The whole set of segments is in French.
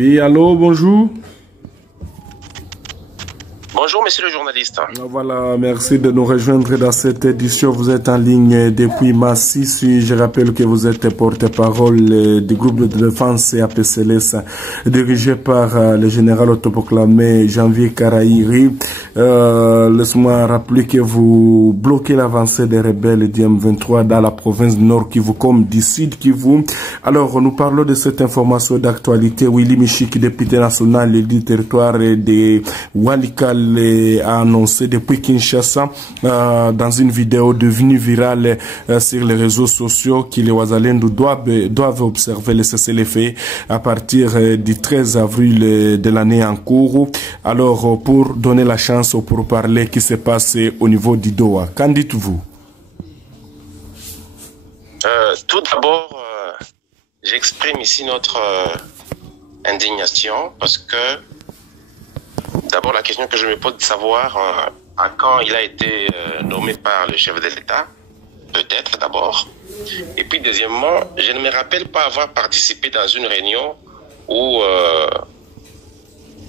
Oui, allô, bonjour. Bonjour, monsieur le journaliste. Voilà, merci de nous rejoindre dans cette édition. Vous êtes en ligne depuis Massissi. Je rappelle que vous êtes porte-parole du groupe de défense APCLS dirigé par le général autoproclamé Janvier Karaïri. Laisse-moi rappeler que vous bloquez l'avancée des rebelles du M23 dans la province du Nord Kivu comme du Sud Kivu. Alors, nous parlons de cette information d'actualité. Willy Michiki, député national du territoire de Walikale, a annoncé depuis Kinshasa dans une vidéo devenue virale sur les réseaux sociaux que les Wazalendo doivent observer le cessez-le-feu à partir du 13 avril de l'année en cours. Alors, pour donner la chance pour parler qui se passe au niveau du Doha, qu'en dites-vous? Tout d'abord, j'exprime ici notre indignation parce que d'abord, la question que je me pose de savoir à quand il a été nommé par le chef de l'État, peut-être d'abord. Et puis deuxièmement, je ne me rappelle pas avoir participé dans une réunion où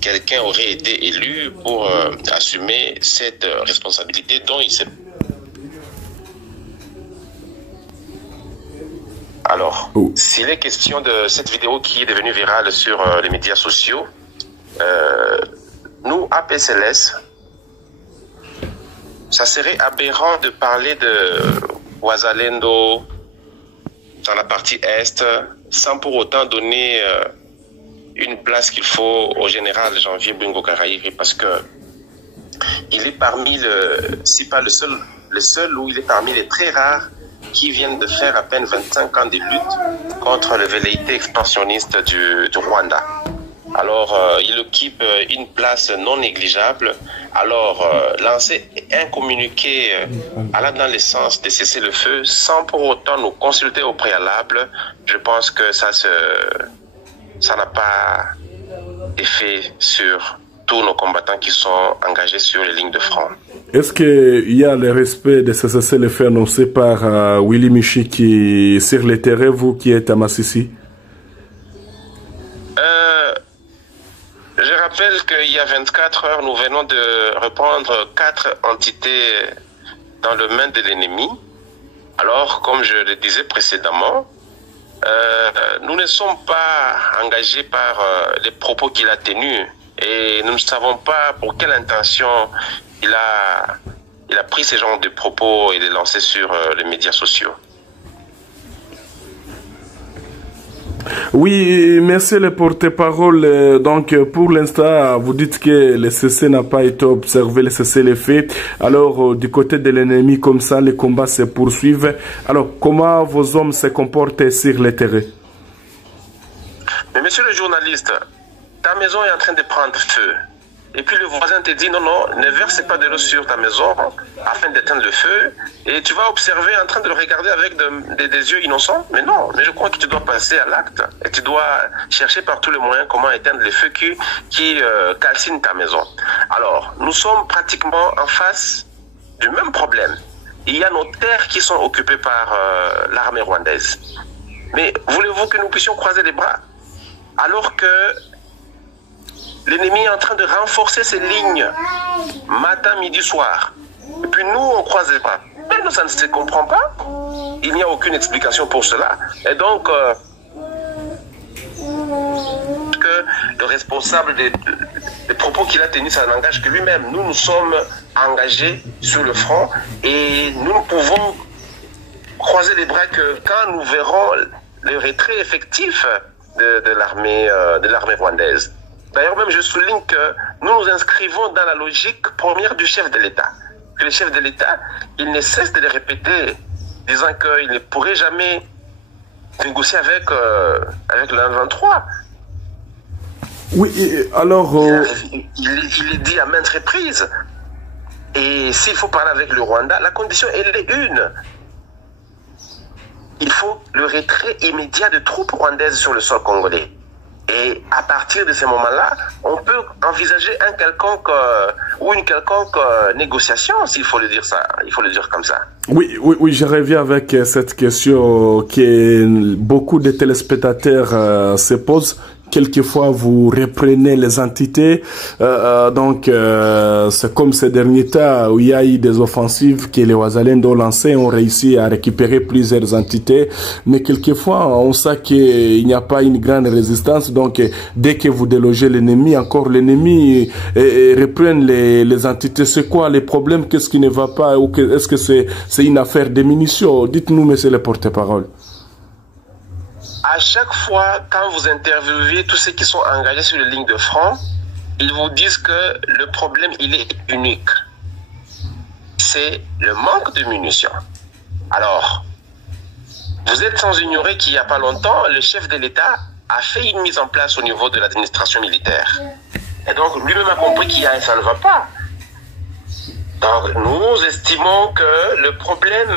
quelqu'un aurait été élu pour assumer cette responsabilité dont il s'est... Alors, s'il est question de cette vidéo qui est devenue virale sur les médias sociaux, nous, APCLS, ça serait aberrant de parler de Wazalendo dans la partie Est sans pour autant donner une place qu'il faut au général Janvier Bingo Karaïri parce que il est parmi si pas le seul où il est parmi les très rares qui viennent de faire à peine 25 ans de lutte contre le velléité expansionniste du Rwanda. Alors, il occupe une place non négligeable. Alors, lancer un communiqué allant dans le sens de cesser le feu sans pour autant nous consulter au préalable, je pense que ça n'a pas effet sur tous nos combattants qui sont engagés sur les lignes de front. Est-ce qu'il y a le respect de ce cessez-le-feu annoncé par Willy Michiki sur le terrain, vous qui êtes à Massissi? Je rappelle qu'il y a 24 heures, nous venons de reprendre 4 entités dans le main de l'ennemi. Alors, comme je le disais précédemment, nous ne sommes pas engagés par les propos qu'il a tenus et nous ne savons pas pour quelle intention il a pris ce genre de propos et les lancé sur les médias sociaux. Oui, merci le porte-parole. Donc, pour l'instant, vous dites que le cessez n'a pas été observé, le cessez-le-feu. Alors, du côté de l'ennemi, comme ça, les combats se poursuivent. Alors, comment vos hommes se comportent sur le terrain? Mais monsieur le journaliste, ta maison est en train de prendre feu. Et puis le voisin te dit non, ne verse pas de l'eau sur ta maison afin d'éteindre le feu. Et tu vas observer en train de le regarder avec des yeux innocents. Mais non, mais je crois que tu dois passer à l'acte. Et tu dois chercher par tous les moyens comment éteindre les feux qui calcinent ta maison. Alors, nous sommes pratiquement en face du même problème. Il y a nos terres qui sont occupées par l'armée rwandaise. Mais voulez-vous que nous puissions croiser les bras alors que l'ennemi est en train de renforcer ses lignes matin, midi, soir. Et puis nous, on croise les bras. Mais nous, ça ne se comprend pas. Il n'y a aucune explication pour cela. Et donc, que le responsable des propos qu'il a tenus, ça n'engage que lui-même. Nous, nous sommes engagés sur le front et nous ne pouvons croiser les bras que quand nous verrons le retrait effectif de l'armée rwandaise. D'ailleurs, même je souligne que nous nous inscrivons dans la logique première du chef de l'État. Que le chef de l'État, il ne cesse de le répéter, disant qu'il ne pourrait jamais négocier avec l'M23. Oui, alors... Il est dit à maintes reprises. Et s'il faut parler avec le Rwanda, la condition, elle est une. Il faut le retrait immédiat de troupes rwandaises sur le sol congolais. Et à partir de ce moment-là, on peut envisager une quelconque négociation, s'il faut le dire ça. Il faut le dire comme ça. Oui, je reviens avec cette question que beaucoup de téléspectateurs se posent. quelquefois vous reprenez les entités. C'est comme ces derniers temps où il y a eu des offensives que les Wazalendo ont lancées, ont réussi à récupérer plusieurs entités. Mais quelquefois, on sait qu'il n'y a pas une grande résistance. Donc, dès que vous délogez l'ennemi, encore l'ennemi reprenne les entités. C'est quoi les problèmes? Qu'est-ce qui ne va pas? Ou est-ce que c'est une affaire de munitions? Dites-nous, monsieur le porte-parole. À chaque fois, quand vous interviewez tous ceux qui sont engagés sur les lignes de front, ils vous disent que le problème, il est unique. C'est le manque de munitions. Alors, vous êtes sans ignorer qu'il n'y a pas longtemps, le chef de l'État a fait une mise en place au niveau de l'administration militaire. Et donc, lui-même a compris qu'il y a ça ne va pas. Donc, nous estimons que le problème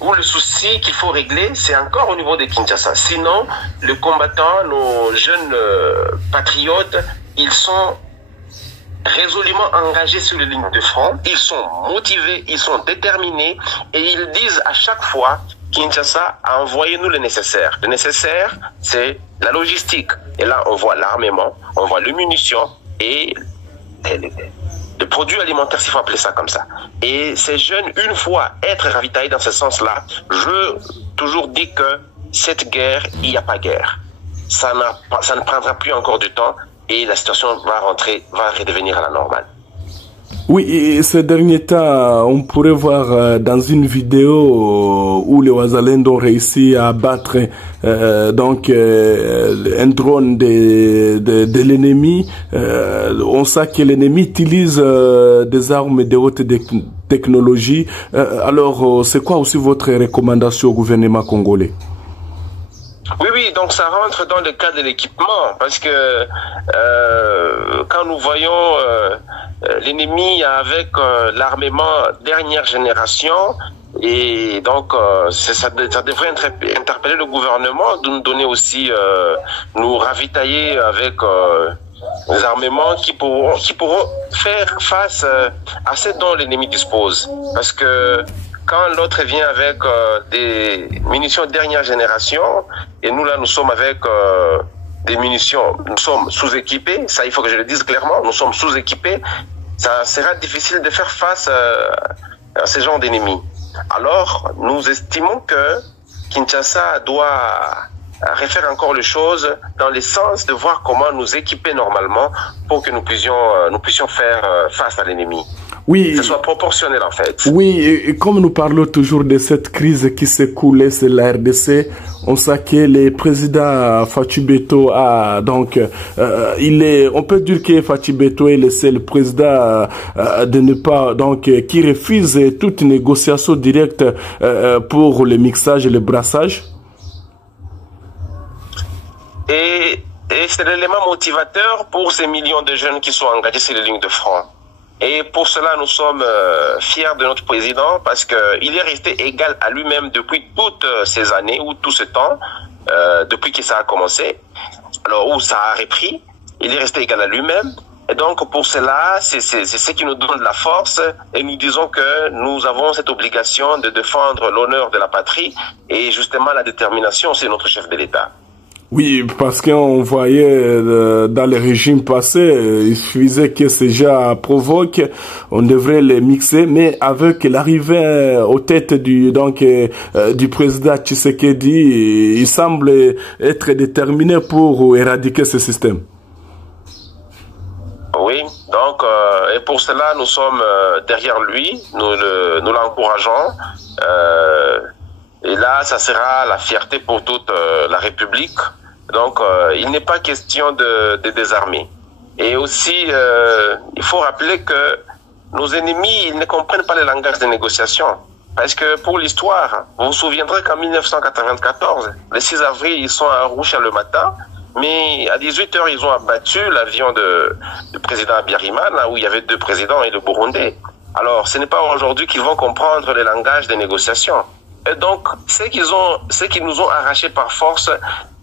ou le souci qu'il faut régler, c'est encore au niveau de Kinshasa. Sinon, les combattants, nos jeunes patriotes, ils sont résolument engagés sur les lignes de front, ils sont motivés, ils sont déterminés et ils disent à chaque fois, Kinshasa, envoyez-nous le nécessaire. Le nécessaire, c'est la logistique. Et là, on voit l'armement, on voit les munitions et de produits alimentaires, s'il faut appeler ça comme ça. Et ces jeunes, une fois être ravitaillés dans ce sens-là, je toujours dis que cette guerre, il n'y a pas guerre. Ça ne prendra plus encore du temps et la situation va redevenir à la normale. Oui, et ces derniers temps, on pourrait voir dans une vidéo où les Wazalendo ont réussi à abattre un drone de l'ennemi. On sait que l'ennemi utilise des armes de haute technologie. Alors, c'est quoi aussi votre recommandation au gouvernement congolais? Oui, donc ça rentre dans le cadre de l'équipement, parce que quand nous voyons l'ennemi avec l'armement dernière génération, et donc ça devrait interpeller le gouvernement de nous donner aussi, nous ravitailler avec des armements qui pourront faire face à ce dont l'ennemi dispose, parce que quand l'autre vient avec des munitions de dernière génération, et nous là nous sommes avec des munitions, nous sommes sous-équipés, ça il faut que je le dise clairement, nous sommes sous-équipés, ça sera difficile de faire face à ce genre d'ennemis. Alors nous estimons que Kinshasa doit refaire encore les choses dans le sens de voir comment nous équiper normalement pour que nous puissions faire face à l'ennemi. Oui, que ce soit proportionnel en fait. Oui, et comme nous parlons toujours de cette crise qui s'est coulée sur la RDC, on sait que le président Fatou Beto a donc, on peut dire que Fatou Beto est le seul président de ne pas, donc, qui refuse toute négociation directe pour le mixage et le brassage. Et c'est l'élément motivateur pour ces millions de jeunes qui sont engagés sur les lignes de front. Et pour cela, nous sommes fiers de notre président parce qu'il est resté égal à lui-même depuis toutes ces années ou tout ce temps, depuis que ça a commencé, alors où ça a repris, il est resté égal à lui-même. Et donc pour cela, c'est ce qui nous donne la force et nous disons que nous avons cette obligation de défendre l'honneur de la patrie et justement la détermination, c'est notre chef de l'État. Oui, parce qu'on voyait dans les régimes passés, il suffisait que ces gens provoquent, on devrait les mixer, mais avec l'arrivée aux têtes du président Tshisekedi, il semble être déterminé pour éradiquer ce système. Oui, donc et pour cela nous sommes derrière lui, nous l'encourageons. Et là, ça sera la fierté pour toute la République. Donc, il n'est pas question de désarmer. Et aussi, il faut rappeler que nos ennemis, ils ne comprennent pas le langage des négociations. Parce que pour l'histoire, vous vous souviendrez qu'en 1994, le 6 avril, ils sont à Arusha le matin, mais à 18 h, ils ont abattu l'avion du président Abiyarimana, où il y avait 2 présidents et le Burundais. Alors, ce n'est pas aujourd'hui qu'ils vont comprendre le langage des négociations. Et donc, ce qu'ils nous ont arraché par force,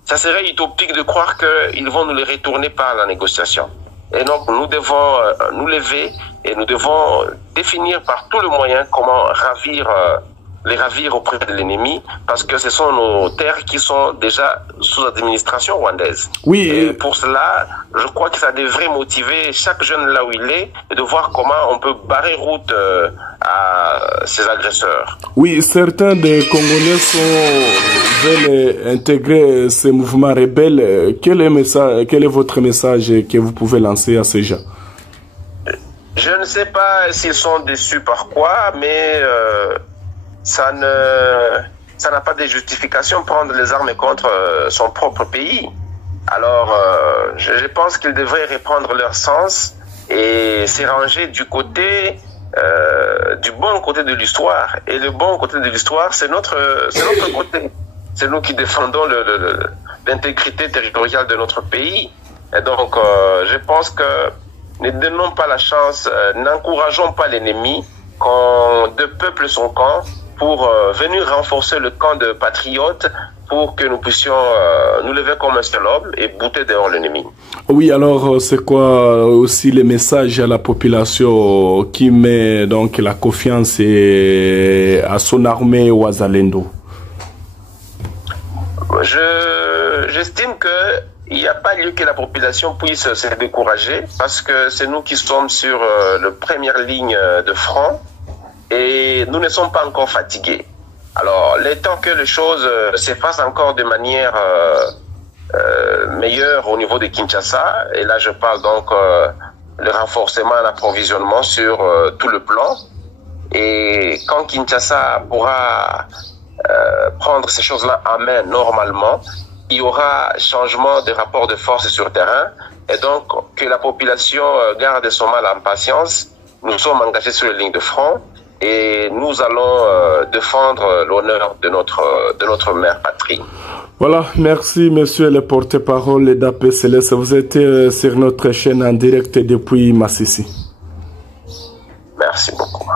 ça serait utopique de croire qu'ils vont nous les retourner par la négociation. Et donc, nous devons nous lever et nous devons définir par tous les moyens comment ravir les ravir auprès de l'ennemi, parce que ce sont nos terres qui sont déjà sous administration rwandaise. Oui. Et pour cela, je crois que ça devrait motiver chaque jeune là où il est, et de voir comment on peut barrer route à ces agresseurs. Oui, certains des Congolais veulent intégrer ces mouvements rebelles. Quel est votre message que vous pouvez lancer à ces gens? Je ne sais pas s'ils sont déçus par quoi, mais ça n'a pas de justification prendre les armes contre son propre pays. Alors, je pense qu'ils devraient reprendre leur sens et se ranger du côté du bon côté de l'histoire. Et le bon côté de l'histoire, c'est notre côté. C'est nous qui défendons l'intégrité territoriale de notre pays. Et donc, je pense que ne donnons pas la chance, n'encourageons pas l'ennemi quand deux peuples sont camp pour venir renforcer le camp de patriotes pour que nous puissions nous lever comme un seul homme et bouter dehors l'ennemi. Oui, alors c'est quoi aussi les messages à la population qui met donc la confiance à son armée Wazalendo? J'estime que il n'y a pas lieu que la population puisse se décourager parce que c'est nous qui sommes sur la première ligne de front et nous ne sommes pas encore fatigués. Alors, le temps que les choses se fassent encore de manière meilleure au niveau de Kinshasa, et là je parle donc le renforcement et l'approvisionnement sur tout le plan, et quand Kinshasa pourra prendre ces choses-là en main normalement, il y aura changement de rapport de force sur le terrain et donc que la population garde son mal en patience. Nous sommes engagés sur les lignes de front et nous allons défendre l'honneur de notre mère patrie. Voilà, merci monsieur le porte-parole d'APCLS. Vous êtes sur notre chaîne en direct depuis Masisi. Merci beaucoup.